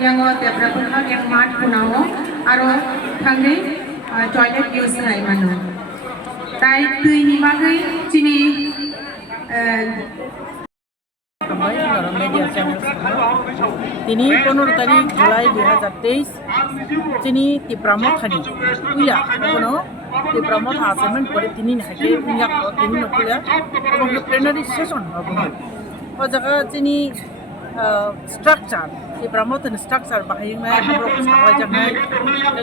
yang develop yang mat punao aro thangni toilet use khai manu tai tui ni bagai chini media channels তিনি 15 তারিখ জুলাই 2023 তিনি তিপ্রামথানি উইলা কোনো তিপ্রামথ আসামেন্ট করে তিনি নাকি উইলা তিনি নকুলা এবং প্লেনারি সেশন হবে ও জায়গা তিনি স্ট্রাকচার তিপ্রামথন স্ট্রাকচার বাহাইনাय বরক সাবাय জানাय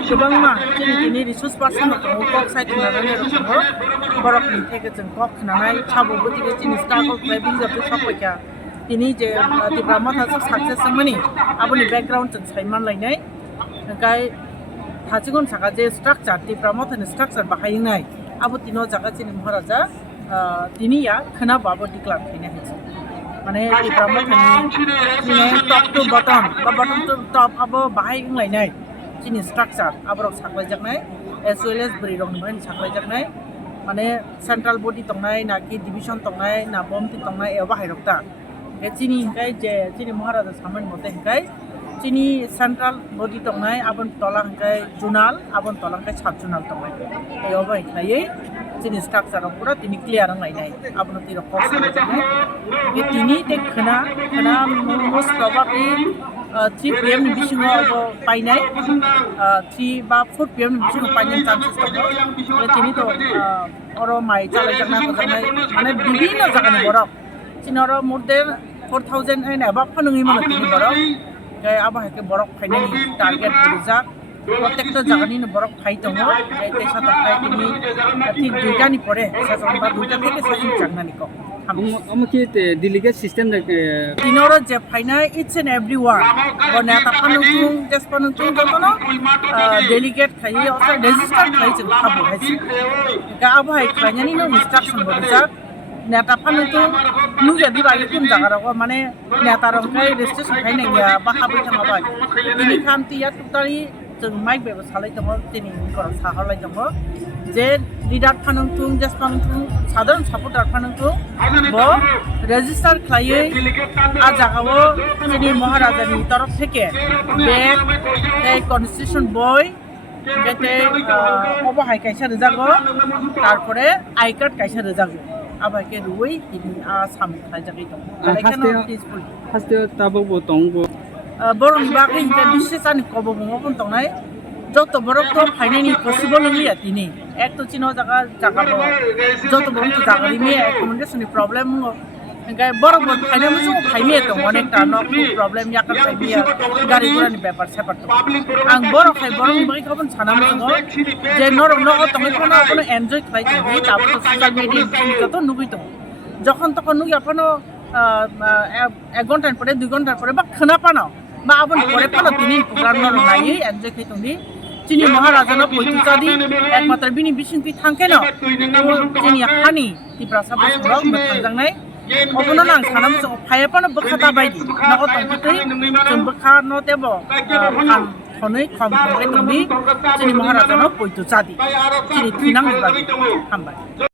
गोबांमा তিনি রিসোর্স পারসন কক সাইট নারাने বরক থেকে जों কক নানাय ছাবो দিকে তিনি স্টার্ট ক্লাইবিং যাতে সবইকা তিনি যে তিপ্রামথ আছে সাকসেস মানি আপনি ব্যাকগ্রাউন্ড जों সাইমান লাইनाय गाय थाचिगुन सागा जे स्ट्राक्चार तिप्रामथन स्ट्राक्चार बाहायनाय आबो तिनो जागा चिनि महाराजा तिनिया खना बाबो डिक्लार खायना हिस माने तिप्रामथनि टप टू बटन बा बटन टू टप आबो बाहायलायनाय चिनि स्ट्राक्चार आबो साखलायजाकनाय एस वेल एस ब्रिरं निफ्राय साखलायजाकनाय माने सेंट्रल बडी तंनाय ना कि डिविजन तंनाय ना बमति तंनाय एबा हायरकता ए चिनि हिंकाय जे चिनि महाराजा सामन मते हिंकाय चिनी सेंट्रल बडी तंनाय आबन तलांकाय जुनाल आबन तलांकाय साब जुनाल तंनाय एयाव बायखायै चिनी स्ट्राक्चार पुरा तिनि क्लियर लायनाय आबन तिर कस लायनाय बे तिनि ते खना मोस्ट प्रॉब्ली 3 PM नि बिसिङाव पाइनाय 3 बा 4 PM नि बिसिङाव पाइनाय चान्सेस दङ तिनि तो अर माइ चालायजानाय मोजाङै माने बिभिन्न जागानि बरफ चिनर मोर देन 4000 एन एबा फनङै माने तिनि बरफ गाय आबाहायके बरफ फाइनायनि टार्गेट बुरजा प्रत्येकटा जागानि बरफ फाइ दङ तेसा तखाय तिनि थिक दुइटानि परे सासन बा दुइटा থেকে सासन जागनानिको আমকি डेलीगेट सिस्टम तिनर जे फाइनाय इट्स एंड एवरीवन बने ताफानुं जेसपानुं जतनो डेलीगेट खाइ असा रेजिस्टर खाइ जों खाबु हाइसि गा आबाहाय खायनानि नो इंस्ट्रक्शन बरजा नेता फानुं नुगे दिबाय कुन जागाराव माने नेता रंखाय रेजिस्ट्रेशन खायनाया बाहाबै थाङाबाय तिनि खामतिया टोटाली जों माइक बेबस्था लाय दङ तिनि कर साहालाय दङ जे लिडार फानुं जेसपानुं साधारण सापर्टार फानुं ब रेजिस्टार खायै आ जागाव तिनि महाराजानि तरफ থেকে बेग এই কনস্টিটিউশন বই যেতে অবহাই কাইসা রেজাগো তারপরে আই কার্ড কাইসা রেজাগো আবাইকে রুই তিনি আসাম খাইজাগै दं এখানে পিসফুল ফার্স্ট তাবো বতংবো বরং বাকি যে বিশেষানি কববঙ্গন দंनाय যত বরক তো ফাইনালি পসিবল নিয়া তিনি এক তো চিনো জায়গা যত বরং তো জায়গারি মে অ্যাকোমোডেশননি প্রবলেম গায় বরক ফাইনাল মুসো ফাইমে তো অনেকটা নক প্রবলেম ইয়াকা ফাইমিয়া গাড়ি ঘোড়ানি ব্যাপার সেপার তো আং বরক বাকি খবন সানাম যে নর নগ তুমি কোনো এনজয় খাইতে তারপর সোশ্যাল মিডিয়া যত নুবি তো যখন তখন নুই আপনো 1 ঘন্টার পরে 2 ঘন্টার পরে বা খানা পানো বা আপন পরে পানো তিনি প্রোগ্রাম নাই এনজয় খাইতনি চিনি মহারাজানো পৈতুচাদি একমাত্র বিনি বিসিংকি থাঙ্কেন চিনি হানি তিপ্রাসা বসুরাव थांजांनाय अबनो नां सानाम जों फायापानो बखाता बायदि नगो तंखै जों बखा न तेबो खान खनै खम खरै तंनि चिनि महाराजानो पयतुचादी चिनि थिनां बायदि हामबाय